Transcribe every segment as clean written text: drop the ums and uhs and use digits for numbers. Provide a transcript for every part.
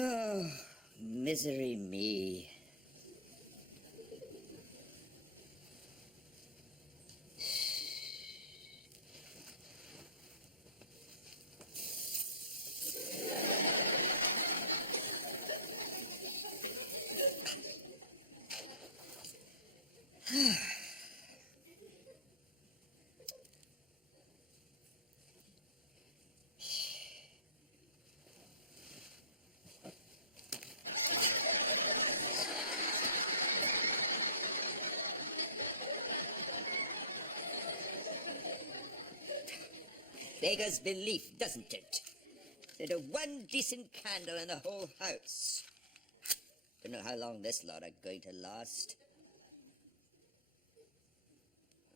Oh, misery me. Beggars belief, doesn't it? There's one decent candle in the whole house. Don't know how long this lot are going to last.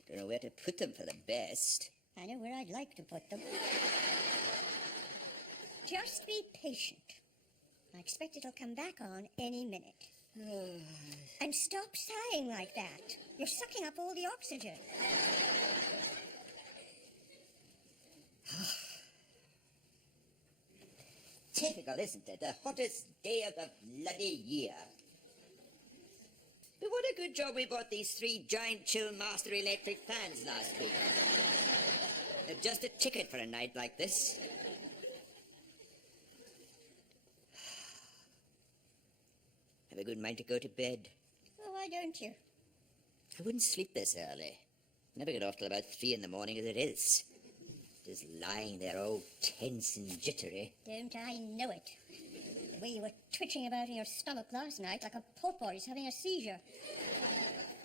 Don't know where to put them for the best. I know where I'd like to put them. Just be patient. I expect it'll come back on any minute. And stop sighing like that. You're sucking up all the oxygen. Typical, isn't it? The hottest day of the bloody year. But what a good job we bought these 3 giant chill master electric fans last week. They're just a ticket for a night like this. Have a good mind to go to bed. Oh, why don't you? I wouldn't sleep this early. Never get off till about 3 in the morning as it is. Just lying there all tense and jittery. Don't I know it? The way you were twitching about in your stomach last night like a porpoise having a seizure.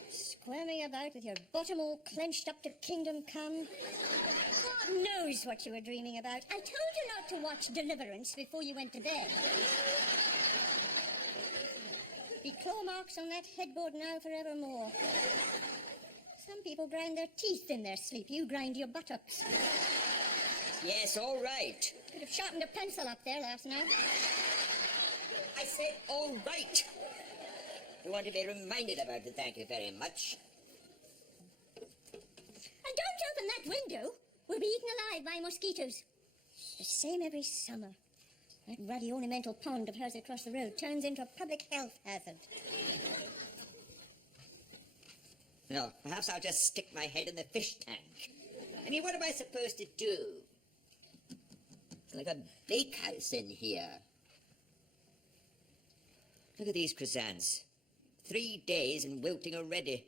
Squirming about with your bottom all clenched up to kingdom come. God knows what you were dreaming about. I told you not to watch Deliverance before you went to bed. Be claw marks on that headboard now forevermore. Some people grind their teeth in their sleep. You grind your buttocks. Yes, all right. Could have sharpened a pencil up there last night. I said all right. You want to be reminded about it, thank you very much. And don't open that window. We'll be eaten alive by mosquitoes. The same every summer. That ruddy ornamental pond of hers across the road turns into a public health hazard. No, perhaps I'll just stick my head in the fish tank. I mean, what am I supposed to do? It's like a bakehouse in here. Look at these croissants. 3 days and wilting already.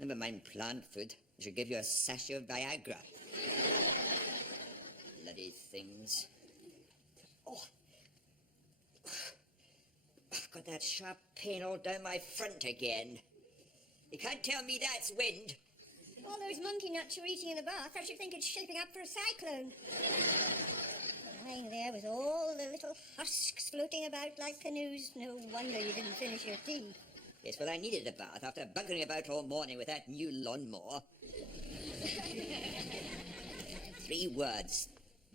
Never mind plant food. I should give you a sachet of Viagra. Bloody things. Oh. I've got that sharp pain all down my front again. You can't tell me that's wind. All those monkey nuts you're eating in the bath, I should think it's shaping up for a cyclone. Lying there with all the little husks floating about like canoes. No wonder you didn't finish your tea. Yes, well, I needed a bath after buggering about all morning with that new lawnmower. 3 words,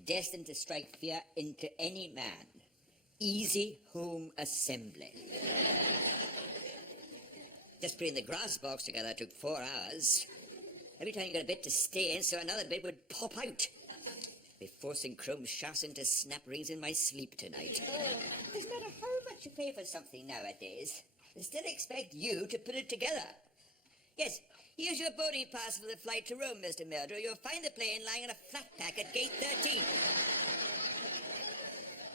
destined to strike fear into any man. Easy home assembly. Just putting the grass box together took 4 hours. Every time you got a bit to stay in, so another bit would pop out. Be forcing chrome shafts into snap rings in my sleep tonight. Oh, doesn't matter how much you pay for something nowadays. They still expect you to put it together. Yes, here's your boarding pass for the flight to Rome, Mr. Mildrew. You'll find the plane lying in a flat pack at gate 13.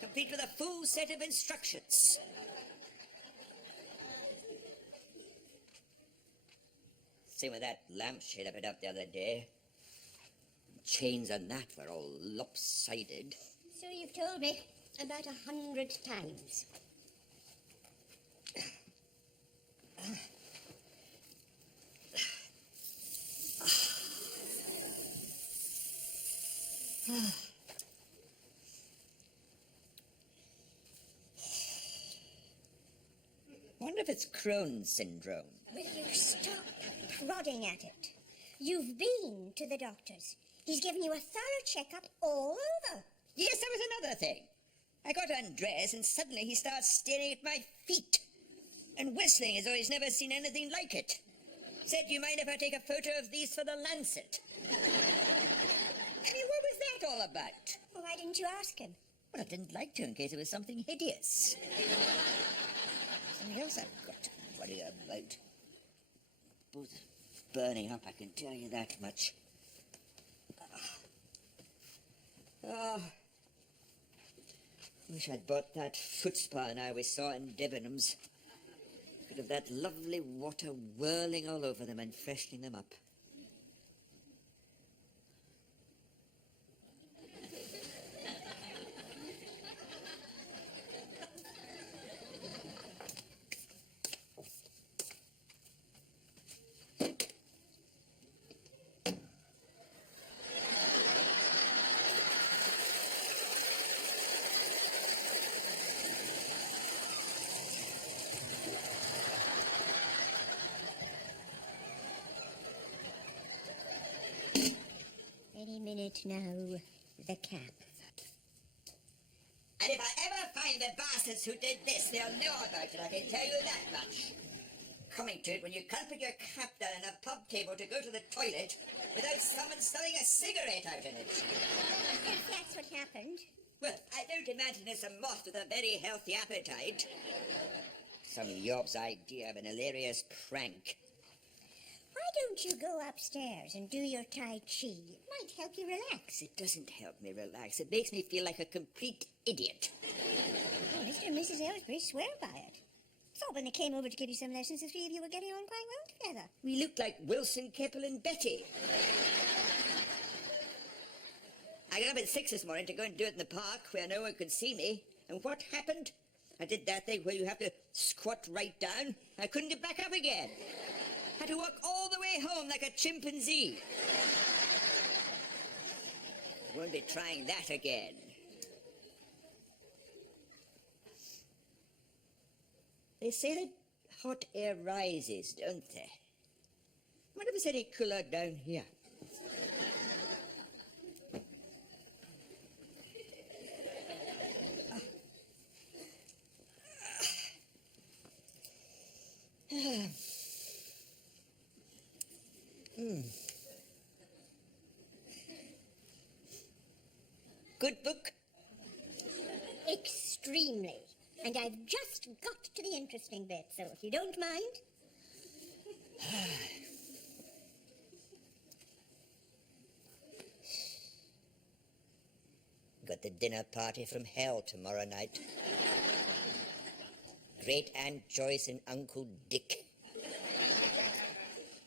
Complete with a full set of instructions. Same with that lampshade I put up the other day. Chains on that were all lopsided. So you've told me about 100 times. Wonder if it's Crohn's syndrome. Will you stop prodding at it? You've been to the doctor's. He's given you a thorough checkup all over. Yes, there was another thing. I got undressed and suddenly he starts staring at my feet and whistling as though he's never seen anything like it. Said, "Do you mind if I take a photo of these for the Lancet?" I mean, what was that all about? Well, why didn't you ask him? Well, I didn't like to in case it was something hideous. Something else I've got to worry about. Both burning up, I can tell you that much. Wish I'd bought that foot spa now we saw in Debenhams. Could have that lovely water whirling all over them and freshening them up. Any minute now, the cap. And if I ever find the bastards who did this, they'll know about it, I can tell you that much. Coming to it when you can't put your cap down on a pub table to go to the toilet without someone stuffing a cigarette out in it. If that's what happened. Well, I don't imagine it's a moth with a very healthy appetite. Some yob's idea of an hilarious prank. Why don't you go upstairs and do your Tai Chi? It might help you relax. It doesn't help me relax. It makes me feel like a complete idiot. Oh, Mr. and Mrs. Aylesbury swear by it. Thought when they came over to give you some lessons, the three of you were getting on quite well together. We looked like Wilson, Keppel and Betty. I got up at 6 this morning to go and do it in the park where no one could see me. And what happened? I did that thing where you have to squat right down. I couldn't get back up again. Had to walk all the way home like a chimpanzee. Won't be trying that again. They say that hot air rises, don't they? I wonder if it's any cooler down here. Good book? Extremely. And I've just got to the interesting bit, so if you don't mind. Got the dinner party from hell tomorrow night. Great Aunt Joyce and Uncle Dick.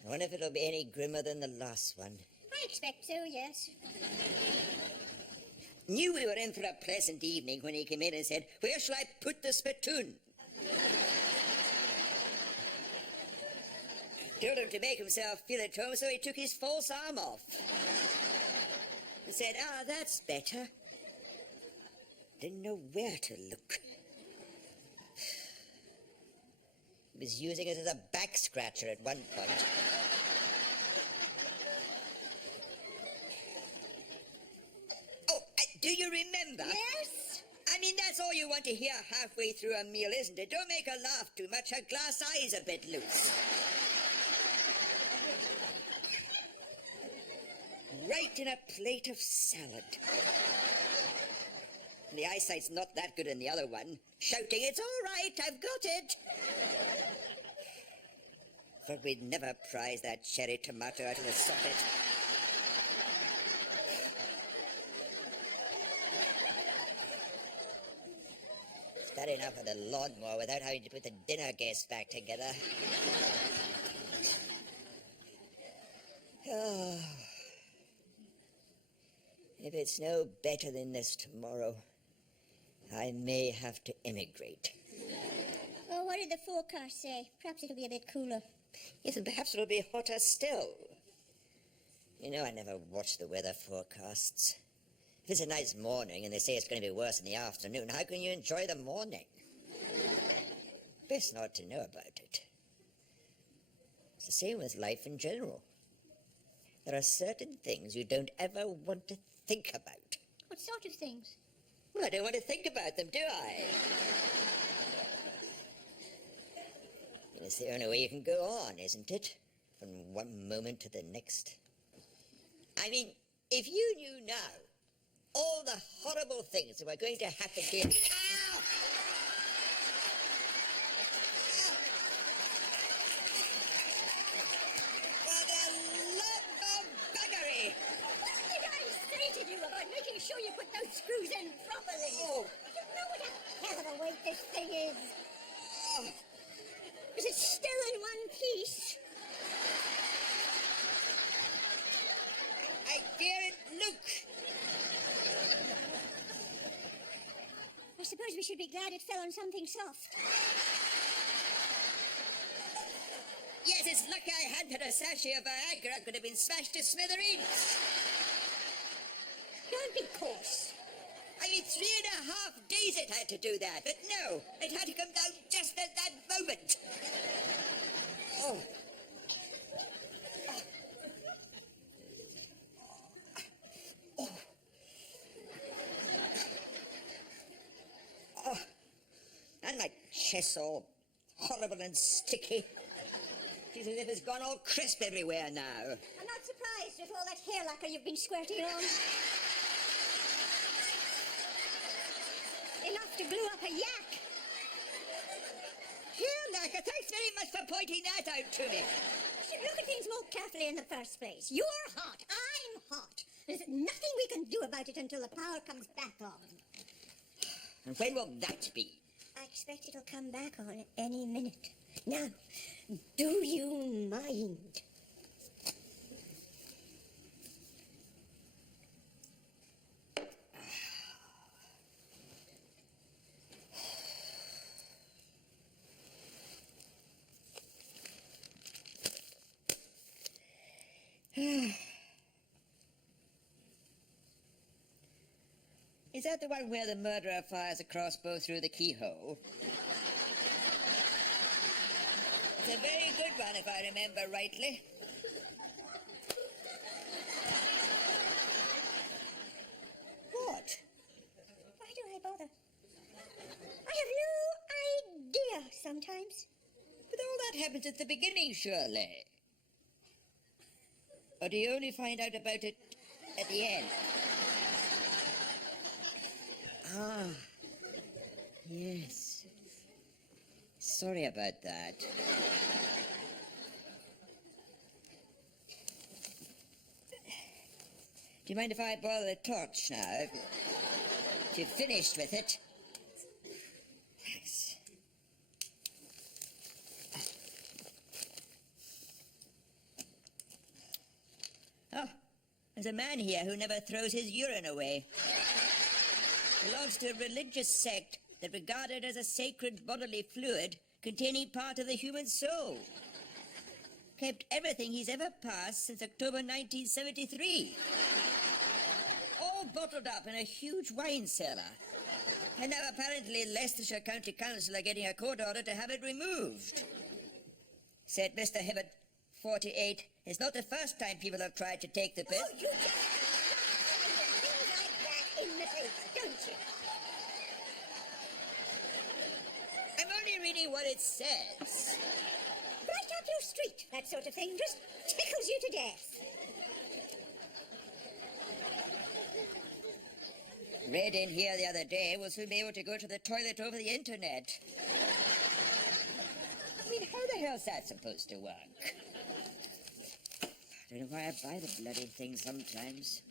I wonder if it'll be any grimmer than the last one. I expect so, yes. Knew we were in for a pleasant evening when he came in and said, "Where shall I put the spittoon?" Told him to make himself feel at home, so he took his false arm off. He said, "Ah, that's better." Didn't know where to look. He was using it as a back scratcher at one point. Oh, do you remember? Yes? I mean, that's all you want to hear halfway through a meal, isn't it? Don't make her laugh too much. Her glass eye's a bit loose. Right in a plate of salad. And the eyesight's not that good in the other one. Shouting, "It's all right, I've got it." Thought we'd never prize that cherry tomato out of the socket. It's bad enough with the lawnmower without having to put the dinner guests back together. Oh. If it's no better than this tomorrow, I may have to immigrate. Oh, what did the forecast say? Perhaps it'll be a bit cooler. Yes, and perhaps it'll be hotter still. You know, I never watch the weather forecasts. If it's a nice morning and they say it's going to be worse in the afternoon, how can you enjoy the morning? Best not to know about it. It's the same with life in general. There are certain things you don't ever want to think about. What sort of things? Well, I don't want to think about them, do I? It's the only way you can go on, isn't it? From one moment to the next. I mean, if you knew now all the horrible things that were going to happen to him. Ow! For the love of buggery! What did I say to you about making sure you put those screws in properly? Oh. You know what a hell of a weight this thing is. Oh. Is it still in one piece? I daren't look. I suppose we should be glad it fell on something soft. Yes, it's lucky I hadn't had a sachet of Viagra. I could have been smashed to smithereens. Don't be coarse. I mean, 3.5 days it had to do that, but no, it had to come down just at that moment. Oh. Oh. Oh. And my chest all horrible and sticky. It's as if it's gone all crisp everywhere now. I'm not surprised with all that hair lacquer you've been squirting on. Enough to glue up a yak. Here, lacquer, thanks very much for pointing that out to me. You should look at things more carefully in the first place. You're hot. I'm hot. There's nothing we can do about it until the power comes back on. And when will that be? I expect it'll come back on any minute. Now, do you mind? Is that the one where the murderer fires a crossbow through the keyhole? It's a very good one, if I remember rightly. What? Why do I bother? I have no idea sometimes. But all that happens at the beginning, surely. Or do you only find out about it at the end? Ah, yes. Sorry about that. Do you mind if I borrow the torch now? If you've finished with it. Thanks. Oh, there's a man here who never throws his urine away. Belongs to a religious sect that regarded as a sacred bodily fluid containing part of the human soul. Kept everything he's ever passed since October 1973. All bottled up in a huge wine cellar. And now apparently Leicestershire County Council are getting a court order to have it removed. Said Mr. Hibbert, 48, it's not the first time people have tried to take the piss. Oh, you just things like that in the face, don't you? I'm only reading what it says. Right up your street, that sort of thing. Just tickles you to death. Read in here the other day we'll soon be able to go to the toilet over the internet. I mean, how the hell's that supposed to work? I don't know why I buy the bloody thing sometimes.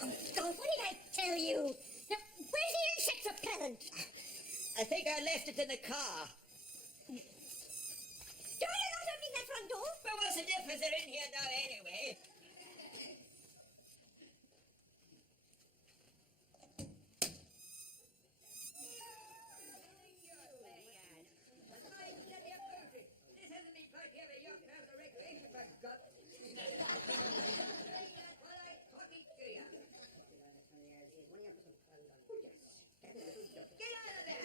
Oh, God, what did I tell you? Now, where's the insect repellent? I think I left it in the car. Don't you not opening that front door? Well, what's the difference? They're in here now anyway. This hasn't been party of a yacht house or recreation, by God. Well, I'm talking to you. Get out of there!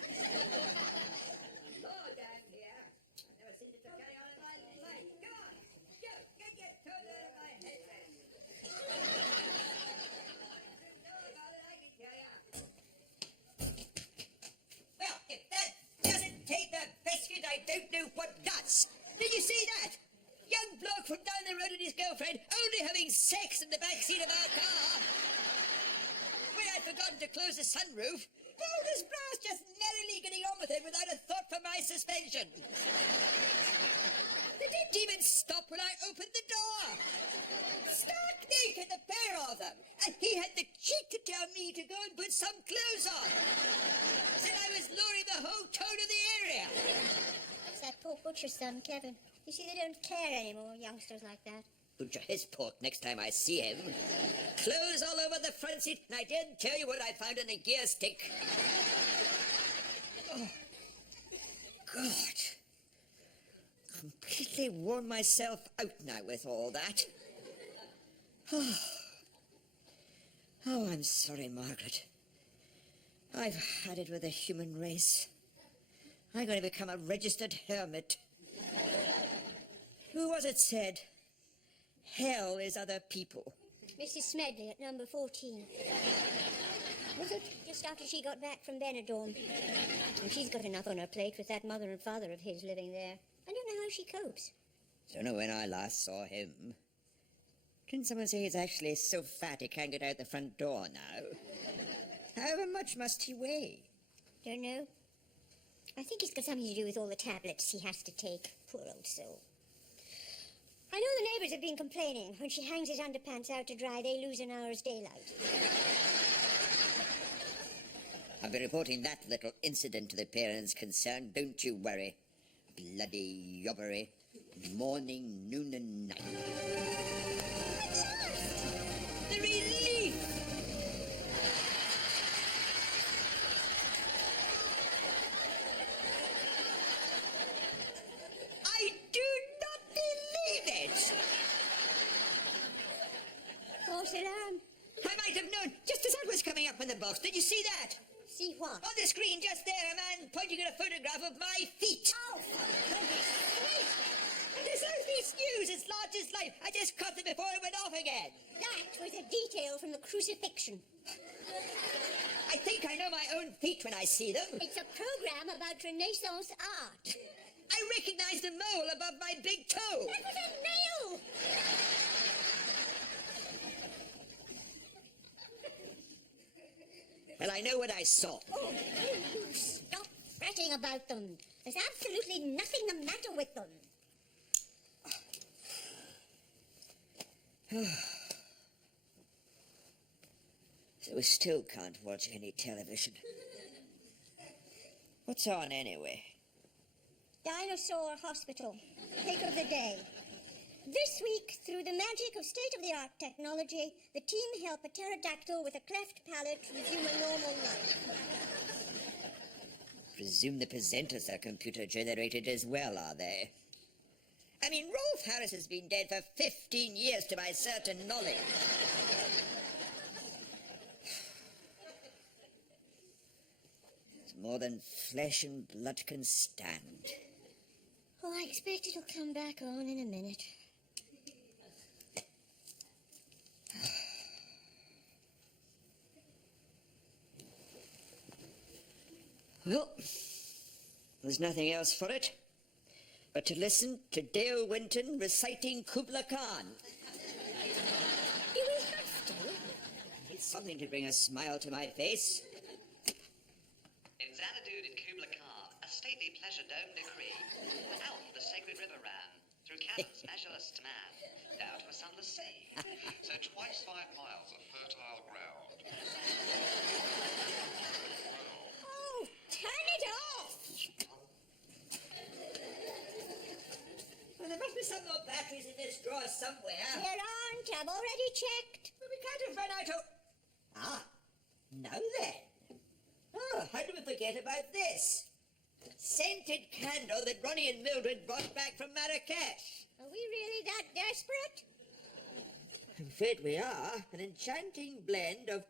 Law down here. I've never seen it to carry on in my life. Come on! Go! Get your toes out of my head, man! Know about it, I can tell ya. Well, if that doesn't take the biscuit, I don't know what does. Did you see that? Young bloke from down the road and his girlfriend only having sex in the back seat of our car. When I'd forgotten to close the sunroof, bold as brass, just merrily getting on with it without a thought for my suspension. They didn't even stop when I opened the door. Stark naked, the pair of them. And he had the cheek to tell me to go and put some clothes on. Said I was lowering the whole tone of the area. It's that poor butcher's son, Kevin. You see, they don't care anymore, youngsters like that. Butcher his pork next time I see him. Clothes all over the front seat, and I didn't tell you what I found in the gear stick. Oh, God. Completely worn myself out now with all that. Oh, I'm sorry, Margaret. I've had it with the human race. I'm going to become a registered hermit. Who was it said? Hell is other people. Mrs. Smedley at number 14. Was it? Just after she got back from Benidorm. And she's got enough on her plate with that mother and father of his living there. I don't know how she copes. Don't know when I last saw him. Didn't someone say he's actually so fat he can't get out the front door now? However much must he weigh? Don't know. I think it's got something to do with all the tablets he has to take. Poor old soul. I know the neighbours have been complaining. When she hangs his underpants out to dry, they lose an hour's daylight. I'll be reporting that little incident to the parents concerned, don't you worry. Bloody yobbery. Morning, noon and night. The relief! I do not believe it! False alarm. I might have known, just as I was coming up in the box. Did you see that? See what? On the screen just there, a man pointing at a photograph of my feet. Oh, for goodness sake! And this Southeast News, as large as life. I just caught it before it went off again. That was a detail from the crucifixion. I think I know my own feet when I see them. It's a program about Renaissance art. I recognize the mole above my big toe. That was a nail! Well, I know what I saw. Oh, you stop fretting about them. There's absolutely nothing the matter with them. So we still can't watch any television. What's on anyway? Dinosaur Hospital. Pick of the day. This week, through the magic of state-of-the-art technology, the team help a pterodactyl with a cleft palate resume a normal life. Presume the presenters are computer-generated as well, are they? I mean, Rolf Harris has been dead for 15 years to my certain knowledge. It's more than flesh and blood can stand. Oh, I expect it'll come back on in a minute. Well, there's nothing else for it but to listen to Dale Winton reciting Kubla Khan. You will have to. It's something to bring a smile to my face. In Xanadu did Kubla Khan a stately pleasure-dome decree. Out the sacred river ran, through canyons measureless to man, down to a sunless sea. So twice 5 miles of fertile ground. Oh, turn it off! Well, there must be some more batteries in this drawer somewhere. There aren't. I've already checked. But we can't have run out of... Ah, now then. Oh, how did we forget about this? Scented candle that Ronnie and Mildred brought back from Marrakesh. Are we really that desperate? I'm afraid we are. An enchanting blend of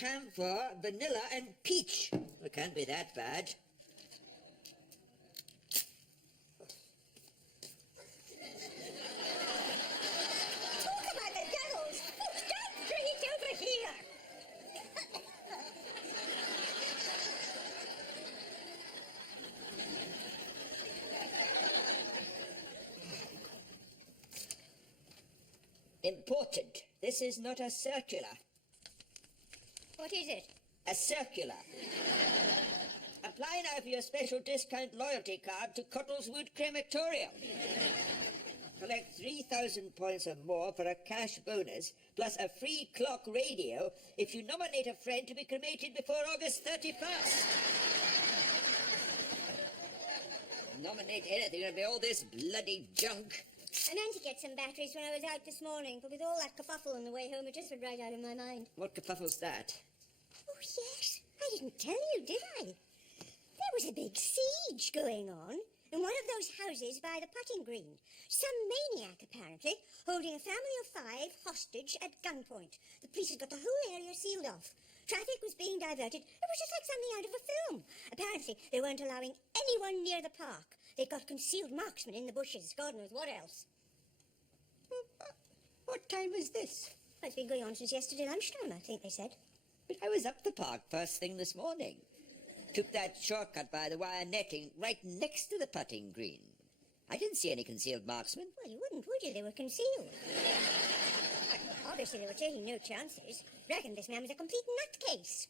camphor, vanilla, and peach. It can't be that bad. Talk about the devils! Oh, don't bring it over here! Important. This is not a circular. What is it? A circular. Apply now for your special discount loyalty card to Cottleswood Crematorium. Collect 3,000 points or more for a cash bonus, plus a free clock radio if you nominate a friend to be cremated before August 31st. Nominate anything, it'll be all this bloody junk. I meant to get some batteries when I was out this morning, but with all that kerfuffle on the way home, it just went right out of my mind. What kerfuffle's that? Oh, yes. I didn't tell you, did I? There was a big siege going on in one of those houses by the putting green. Some maniac, apparently, holding a family of 5 hostage at gunpoint. The police had got the whole area sealed off. Traffic was being diverted. It was just like something out of a film. Apparently, they weren't allowing anyone near the park. They'd got concealed marksmen in the bushes. God knows what else. What time was this? Well, it's been going on since yesterday lunchtime, I think they said. But I was up the park first thing this morning. Took that shortcut by the wire netting right next to the putting green. I didn't see any concealed marksmen. Well, you wouldn't, would you? They were concealed. Obviously, they were taking no chances. Reckoned this man was a complete nutcase.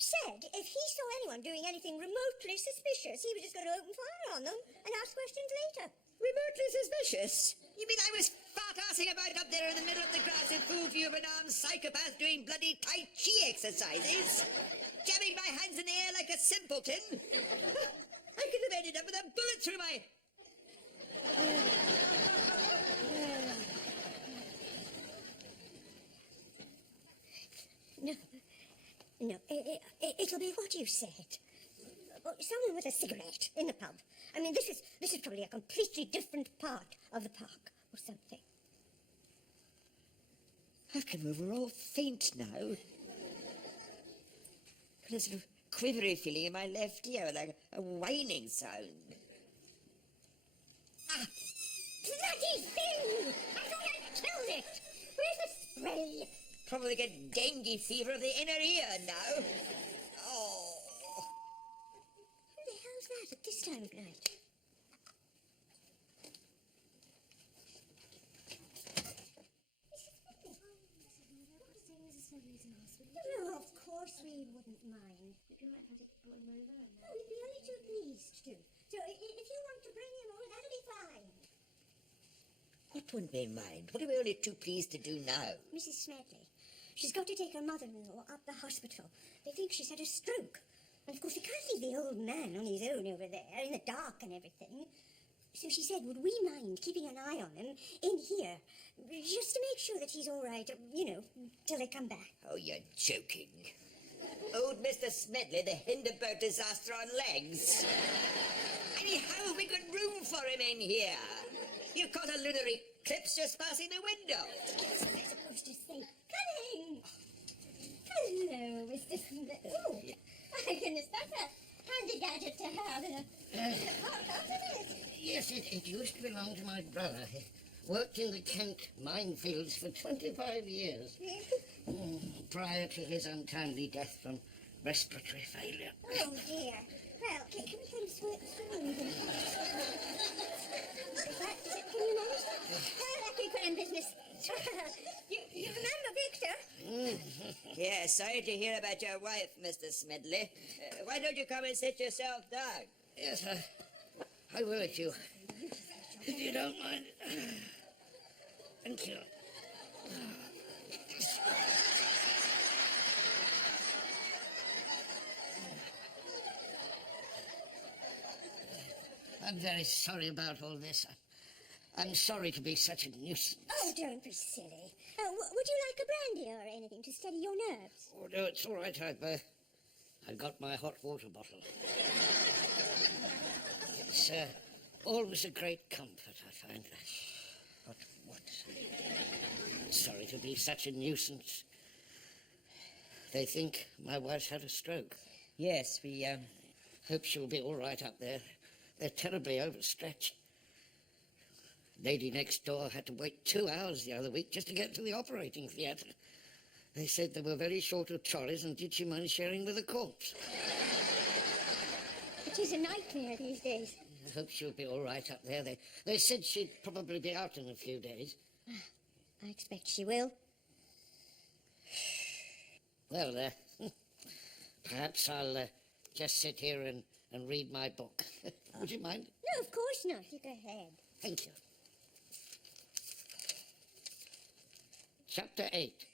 Said if he saw anyone doing anything remotely suspicious, he was just going to open fire on them and ask questions later. Remotely suspicious? You mean I was fart-arsing about up there in the middle of the grass in full view of an armed psychopath doing bloody Tai Chi exercises? Jamming my hands in the air like a simpleton? I could have ended up with a bullet through my... No, it'll be what you said. Someone with a cigarette in the pub. I mean, this is probably a completely different part of the park or something. How come we were all faint now? Got a sort of quivery feeling in my left ear, like a whining sound. Ah! Bloody thing! I thought I killed it! Where's the spray? Probably get dengue fever of the inner ear now. Oh. Who the hell's that at this time of night? No, of course we wouldn't mind. If you might have to put him over and... Oh, we'd be only too pleased to. So if you want to bring him over, that'll be fine. What wouldn't we mind? What are we only too pleased to do now? Mrs. Smedley. She's got to take her mother-in-law up the hospital. They think she's had a stroke. And of course they can't leave the old man on his own over there, in the dark and everything. So she said, would we mind keeping an eye on him in here, just to make sure that he's all right, till they come back. Oh, you're joking. Old Mr. Smedley, the Hindenburg disaster on legs. I mean, how have we got room for him in here? You've got a lunar eclipse just passing the window. What am I supposed to say? Coming! Hello, Mr. Smedley. Oh, my goodness, that's a handy gadget to have in a park, isn't it? Yes, it used to belong to my brother. He worked in the Kent minefields for 25 years, prior to his untimely death from respiratory failure. Oh, dear. Well, can we get him swimming? Can you manage that? Like we put in business. you remember Victor? Yeah, sorry to hear about your wife, Mr. Smedley. Why don't you come and sit yourself down? Yes, I will if you don't mind. Thank you. I'm very sorry about all this. I'm sorry to be such a nuisance. Oh, don't be silly. Would you like a brandy or anything to steady your nerves? Oh, no, it's all right. I've got my hot water bottle. It's always a great comfort, I find. But what? Sorry to be such a nuisance. They think my wife's had a stroke. Yes, we, Hope she'll be all right up there. They're terribly overstretched. Lady next door had to wait 2 hours the other week just to get to the operating theatre. They said they were very short of trolleys, and did she mind sharing with a corpse? It is a nightmare these days. I hope she'll be all right up there. They said she'd probably be out in a few days. I expect she will. Well, perhaps I'll just sit here and read my book. Would you mind? No, of course not. You go ahead. Thank you. Chapter 8.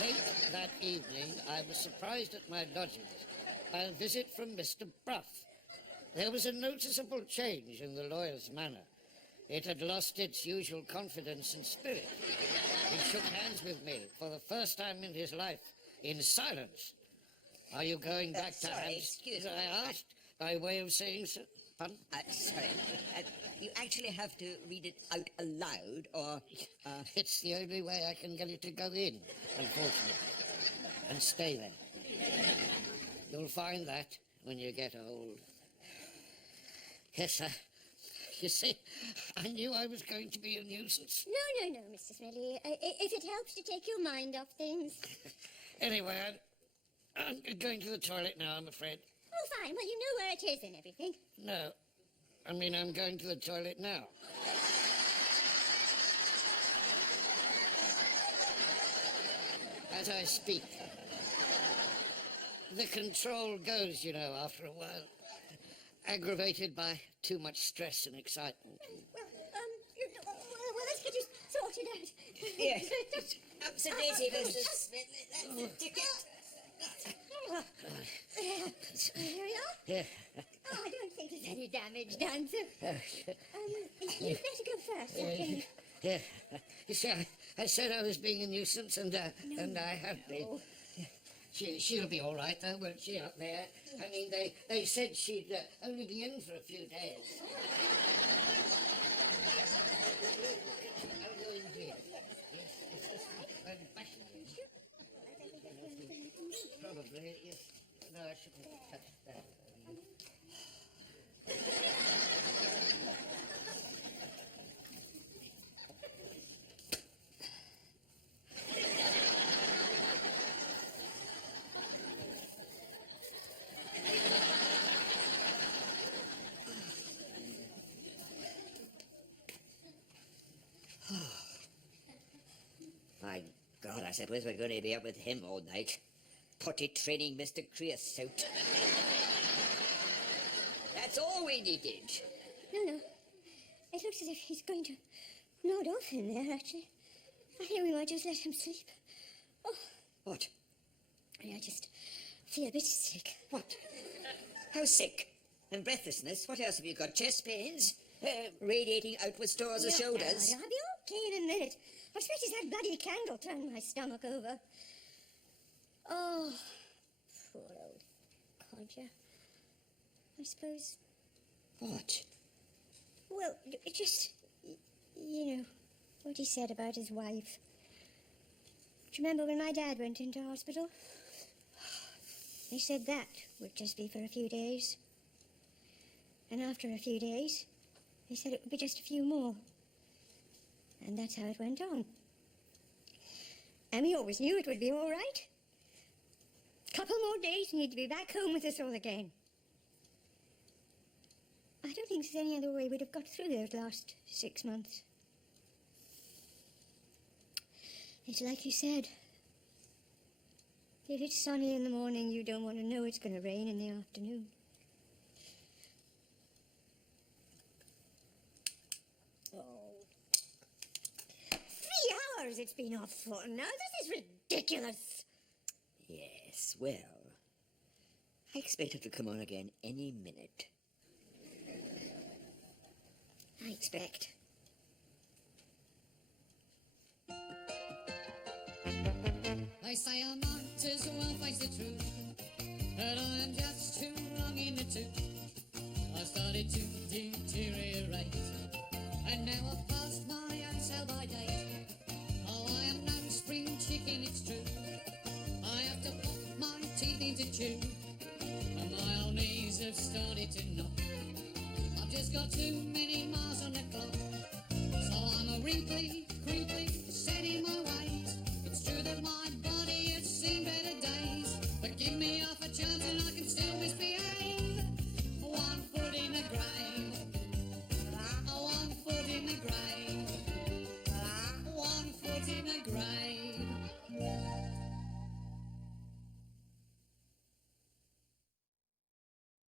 Late that evening, I was surprised at my lodgings by a visit from Mr. Bruff. There was a noticeable change in the lawyer's manner. It had lost its usual confidence and spirit. He shook hands with me for the first time in his life, in silence. Are you going back to sorry, Hans? excuse me. I asked, by way of saying so. Pardon? Sorry. You actually have to read it out aloud, or... It's the only way I can get it to go in, unfortunately, and stay there. You'll find that when you get old. Yes, you see, I knew I was going to be a nuisance. No, Mr. Smelly. If it helps to take your mind off things. Anyway, I'm going to the toilet now, I'm afraid. Oh, fine. Well, you know where it is and everything. No, I mean, I'm going to the toilet now. As I speak. The control goes, you know, after a while. Aggravated by too much stress and excitement. Well, let's get you sorted out. Yes. Upsy daisy, Mrs. Smith. That's the ticket. Here we are. Yeah. Oh, I don't think there's any damage done, so... you'd better go first, okay? Yeah. You see, I said I was being a nuisance, and I have been. No. She'll be all right, though, won't she, up there? I mean, they said she'd only be in for a few days. I'll go in here. Yes, it's just old-fashioned. Probably, yes. No, I shouldn't touch that. My God, I suppose we're going to be up with him all night. Potty training Mr. Creosote. That's all we needed. No. It looks as if he's going to nod off in there, actually. I think we might just let him sleep. Oh, What? I just feel a bit sick. What? How sick? And breathlessness? What else have you got? Chest pains? Radiating outward stores of shoulders? I'll be okay in a minute. I expect it's that bloody candle turned my stomach over. Oh, poor old codger. I suppose... What? Well, it just... You know, what he said about his wife. Do you remember when my dad went into hospital? He said that would just be for a few days. And after a few days, he said it would be just a few more. And that's how it went on. And we always knew it would be all right. Couple more days and he'd be back home with us all again. I don't think there's any other way we'd have got through those last 6 months. It's like you said. If it's sunny in the morning, you don't want to know it's going to rain in the afternoon. Oh. 3 hours it's been off for now. This is ridiculous. Yes, well, I expect it to come on again any minute. I expect. They say I might as well face the truth, but I am just too long in the tooth. I started to deteriorate, and now I've passed my own sell-by date. Oh, I am no spring chicken, it's true. I have to put my teeth into chew, and my old knees have started to knock. I've just got too many miles on the clock, so I'm a wrinkly